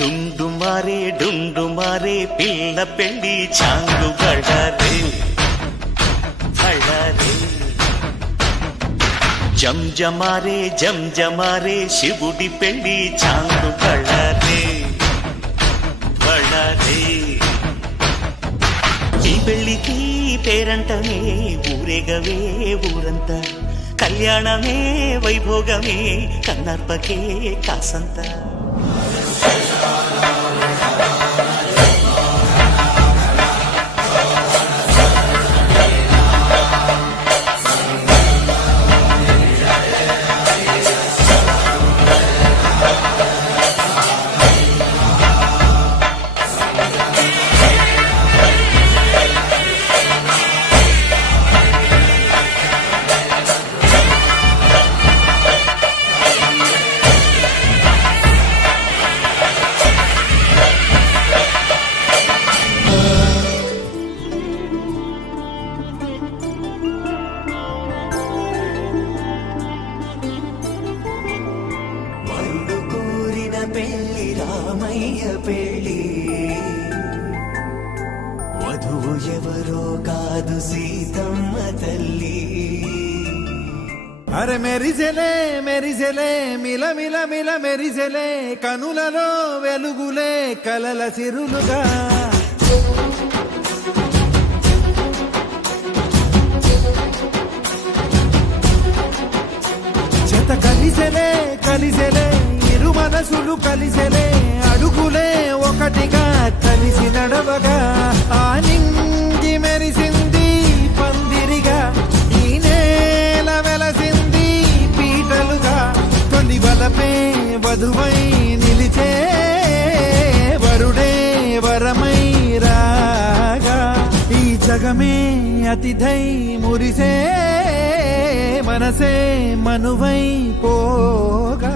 డుండు మారే పిల్ల పెళ్ళి చాంగు బళ్ళారే బళ్ళారే జంజమారే శివుడి పెళ్ళి చాంగు బళ్ళారే బళ్ళారే ఈ పెళ్ళికి పేరంటమే ఊరేగవే ఊరంతా కళ్యాణమే వైభోగమే కన్నర్పకే కాసంత పెళ్ళి రామయ్య పెళ్ళి వధువు ఎవరో కాదు సీతమ్మ తల్లి అరే మెరిసెలే మెరిసెలే మిల మిల మిల మెరిసెలే కనులలో వెలుగులే కలల సిరులుగా చెత కలిసెలే కలిసెలే ఇరు మనసులు కలిసెలే అడుగులే ఒకటిగా కలిసి నడవగా ఆ నింగి మెరిసింది పందిరిగా ఈ నేల వెలసింది పీటలుగా తొలి వలపే వధువై నిలిచే వరుడే వరమై రాగా ఈ జగమే అతిథై మురిసే మనసే మనువై పోగా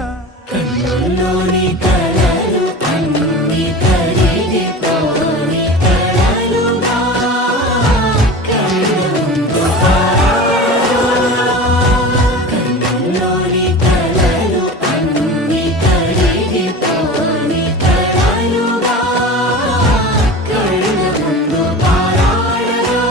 కన్నుల్లోని కలలు అన్ని కరిగిపోని కలలుగా కన్నుల్లో కన్నుల్లోని కలలు అన్ని కరిగిపోని కలలుగా కళ్ళ ముందు పారాడగా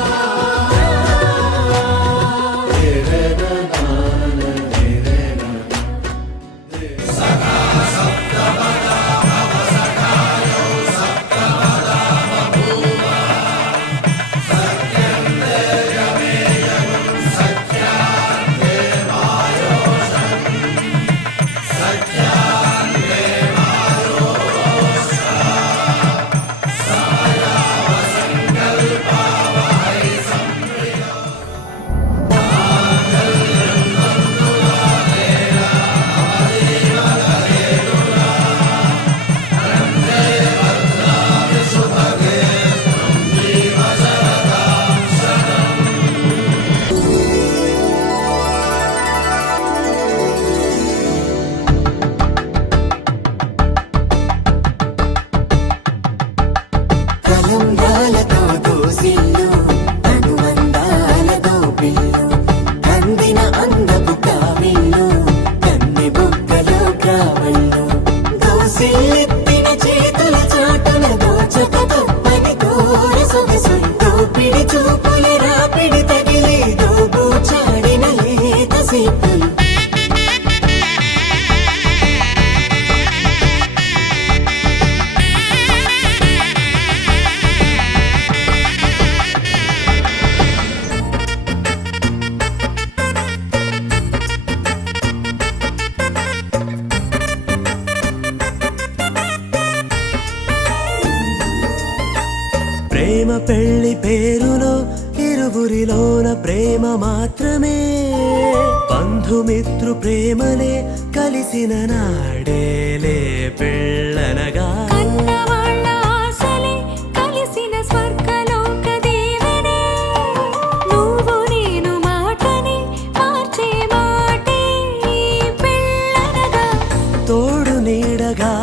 ప్రేమ పెళ్లి పేరులో ఇరువురిలోన ప్రేమ మాత్రమే బంధుమిత్రు ప్రేమలే కలిసిన నాడేలే పెళ్ళనగా కన్నవాళ్ళ ఆశలే కలిసిన స్వర్గలోక దేవనే నువ్వు నేను మాటని మార్చే మాటే పెళ్ళనగా తోడు నీడగా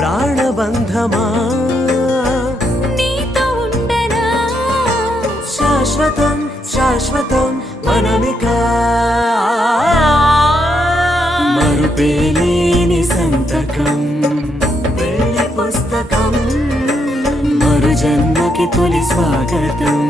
ప్రాణబంధమా శాశ్వతం శాశ్వతం మనమిక మరుపేలేని సంతకం తొలి స్వాగతం